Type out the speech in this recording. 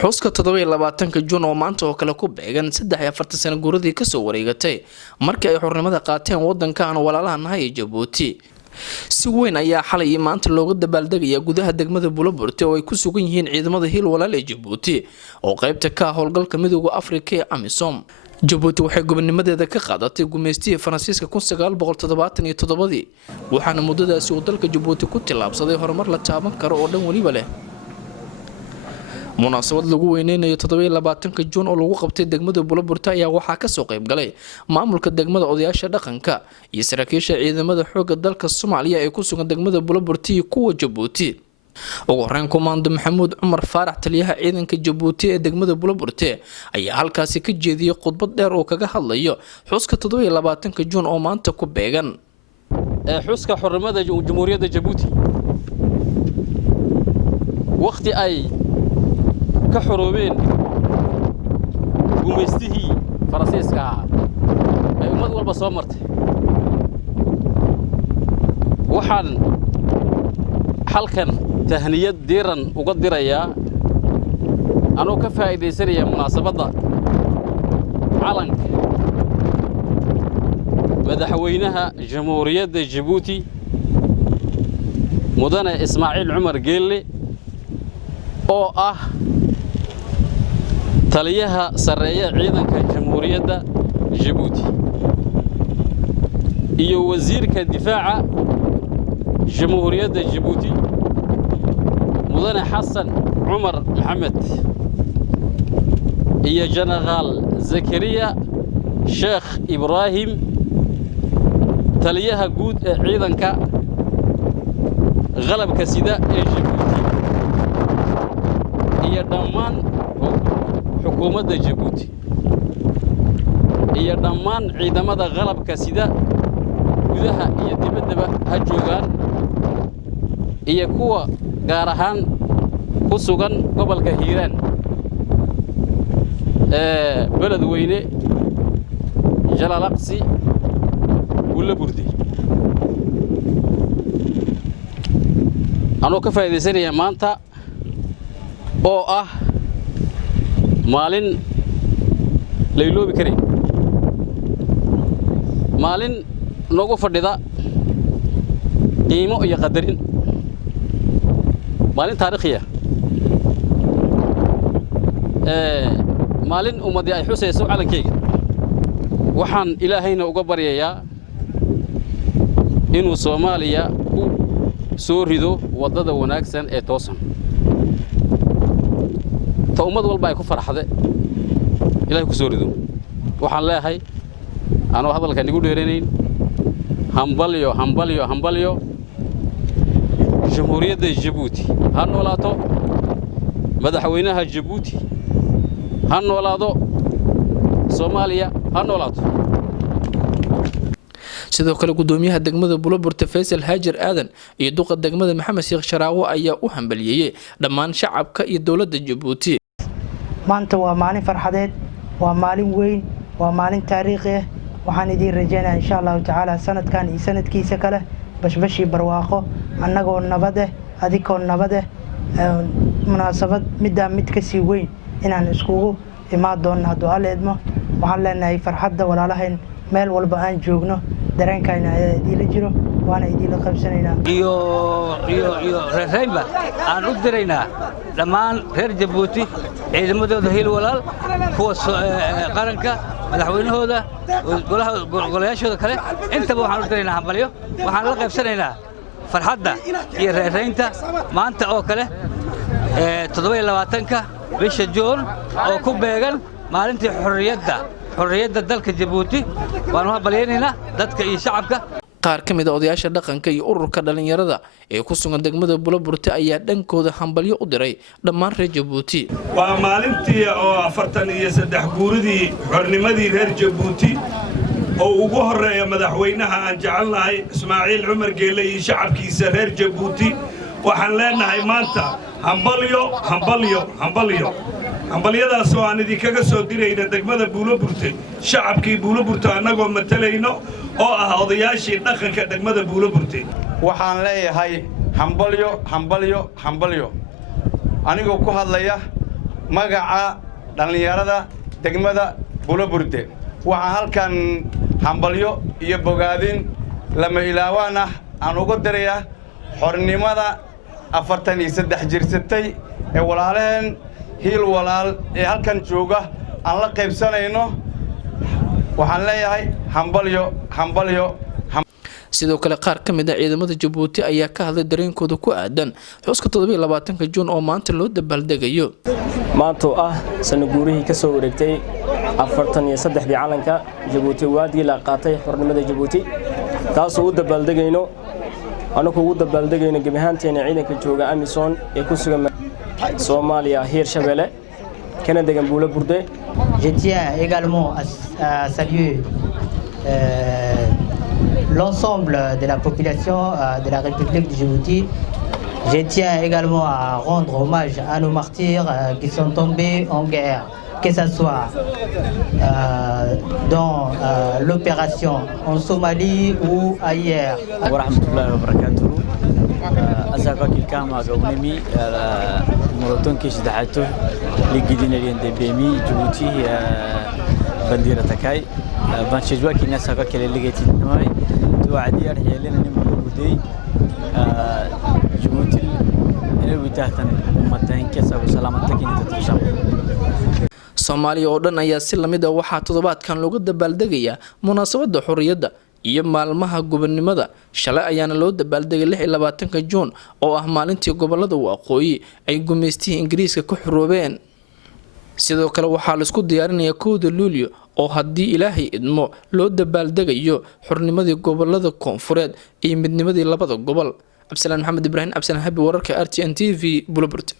xuska 27 Juun oo maanta oo kale ku beegan 43 sano guuradii ka soo wareegatay markii ay xornimada qaateen wadanka aan walaalaha nahay Djibouti si weyn ayaa xalay maanta looga dabaaldegaya gudaha degmada Buloburte oo ay ku sugan yihiin ciidamada Hiil Walaal ee Djibouti oo qaybta ka howlgalka midowga Afrika ee AMISOM. Djibouti waxay gobonnimadeeda ka qaadatay gumeystigii Faransiiska 1977 waxaana muddadaasi uu dalka Djibouti ku tilaabsaday horumar la taaban karo oo dhan waliba leh. munaasabad lagu weyneynayo 27 Juun oo lagu qabtay degmada Buloburte ayaa waxaa ka soo qayb galay maamulka degmada odayaasha dhaqanka iyo saraakiisha ciidamada xoogga dalka Soomaaliya ee ku sugan degmada Buloburte iyo kuwa Djibouti. ugu horreyn Komaando Maxamuud Cumar Faarax taliyaha ciidanka Djibouti ee degmada Buloburte ayaa halkaasi ka jeediyay khudbad dheer oo kaga hadlayo xuska 27 Juun oo maanta ku beegan xuska xornimada Jamhuuriyadda Djibouti waqti ay ka xoroobeen gumeystihii Faransiiska ay ummad walba soo martay waxaan halkan tahniyad diiran uga dirayaa anoo ka faa'iideysanaya munaasabadda calanka madaxweynaha Jamhuuriyadda Djibouti mudane Ismaaciil Cumar Geelle oo ah taliyaha sareeya ciidanka Jamhuuriyadda Djibouti iyo wasiirka difaaca Jamhuuriyadda Djibouti mudane Xasan Cumar Maxamed iyo Generaal Zakariya Sheekh Ibrahim taliyaha guud ee ciidanka qalabka sida ee Djibouti iyo dhammaan xukuumadda Djibouti iyo dhammaan ciidamada qalabka sida gudaha iyo dibaddaba ha joogaan iyo kuwa gaar ahaan ku sugan gobolka Hiiraan beledweyne Jalalaqsi Buloburte anoo ka faa'iideysanaya maanta oo ah maalin layloobi karay maalin noogu fadhida qiimo iyo qadarin maalin taariikhiya maalin ummadii ay xusayso calankeyga waxaan ilaahayna uga baryayaa inuu Soomaaliya ku soo rido wadada wanaagsan ee toosan ta ummad walba ay ku farxade ilaahay ku soo rido waxaan leeyahay anoo hadalka nigu dheeranayn hambalyo hambalyo hambalyo Jamhuuriyadda Djibouti ha noolaato madaxweynaha Djibouti ha noolaado Soomaaliya ha noolaato sidoo kale gudoomiyaha degmada Buloburte Faisal Hajar Aadan iyo duqa degmada Maxamed Sheekh Sharaawo ayaa u hambaliyay dhammaan shacabka iyo dawladda Djibouti maanta waa maalin farxadeed waa maalin weyn waa maalin taariikhi ah waxaan idin rajaynayaa insha Allah ta'ala sanadkan iyo sanadkiisa kale bashbashi barwaaqo annagoo nabad ah adikoo nabad ah munaasabad mid ka sii weyn inaan iskugu imaan doono haddii Alle idmo waxaan leenahay farxadda walaalahayn meel walba aan joogno dareenkayna ayaa idin jiro waana idin la qabsanaynaa iyo reerayba aan u diraynaa dhammaan reer Djibouti ciidamadooda Hiil Walaal kuwa qaranka madaxweynahooda golayaashooda kale intaba waxaan u diraynaa hambalyo waxaan la qaybsanaynaa farxadda iyo reeraynta maanta oo kale 27 bisha Juun oo ku beegan maalintii xorriyadda dalka Djibouti waan hambalyeynaa dadka iyo shacabka qaar ka mid ah odayaasha dhaqanka iyo ururka dhalinyarada ee ku sugan degmada Buloburte ayaa dhankooda hambalyo u diray dhammaan reer Djibouti waa maalintii oo 43 guuradii xornimadii reer Djibouti oo ugu horeeya madaxweynaha aan jecelnahay Ismaaciil Cumar Geelle iyo shacabkiisa reer Djibouti waxaan leenahay maanta hambalyo hambalyo hambalyo hambalyadaas oo aan idinkaga soo dirayna degmada Buloburte shacabkii Buloburte annagoo matalayno oo ah odayaashii dhaqanka degmada Buloburte waxaan leeyahay hambalyo hambalyo hambalyo anigoo ku hadlaya magaca dhallinyarada degmada Bulaburde waxaan halkan hambalyo iyo bogaadin lama ilaawaan ah aan uga dirayaa xornimada 43 jirsatay ee walaalaheen hiil walaal ee halkan jooga aan la qaybsanayno waxaan leeyahay hambalyo sidoo kale qaar ka mid ah ciidamada Djibouti ayaa ka hadlay dareenkooda ku aadan xuska 27 Juun oo maanta loo dabaaldegayo maanta ah sanaguurihii ka soo wareegtay 43 calanka Djibouti waadii la qaatay xornimada Djibouti taasoo u dabaaldegayno anagu ugu dabaaldegayno gabahaanteena ciidanka jooga Amisom ee ku sugan Soomaaliya heer Shabeelle kana degan Bulaburde. Je tiens également à saluer l'ensemble de la population de la République de Djibouti. Je tiens également à rendre hommage à nos martyrs qui sont tombés en guerre, que ce soit dans l'opération en Somalie ou ailleurs. Warahmatullahi wabarakatuh. أساقك الكامة قومي مرتون كيش دحته لقدينا ليندبيمي جبوتي بنديرة تكاي بانشجواكي الناس أساقك اللي لقيت النواي توعدي أرحي لنا نمر ودي جبوتي اللي تحتن أمتين كيسا وسلامتك إنت تتشام Soomaaliya oo dhan ayaa si lamid ah waxaa toddobaadkan looga dabaaldegaya munaasabada xorriyadda iyo maalmaha gobonimada shalay ayaana loo dabaaldegay 26 Juun oo ah maalintii gobolada waqooyi ay gumeystii Ingiriiska ku xoroobeen sidoo kale waxaa la isku diyaarinayaa 1 Luulyo oo haddii Ilaahay idmo loo dabaaldegayo xornimadii gobolada koonfureed iyo midnimadii labada gobol Absalaan Maxamed Ibrahim Absalaan Habi wararka RTN TV Bulaburde